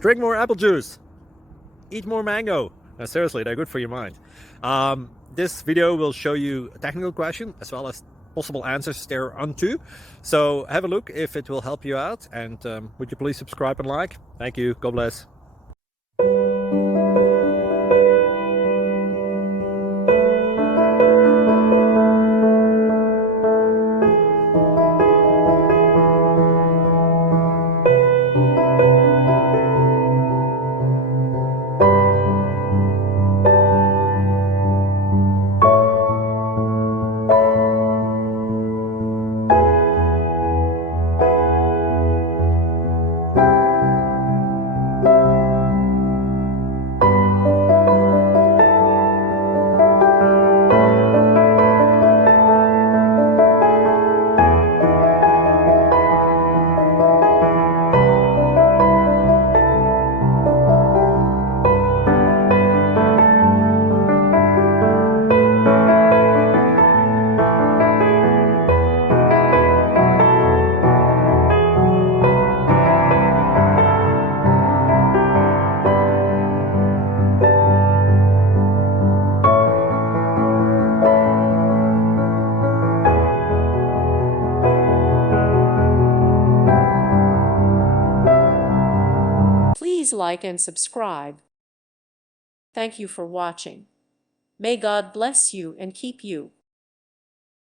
Drink more apple juice. Eat more mango. Seriously, they're good for your mind. This video will show you a technical question as well as possible answers thereunto. So have a look if it will help you out, and would you please subscribe and like? Thank you. God bless. Please like and subscribe. Thank you for watching. May God bless you and keep you.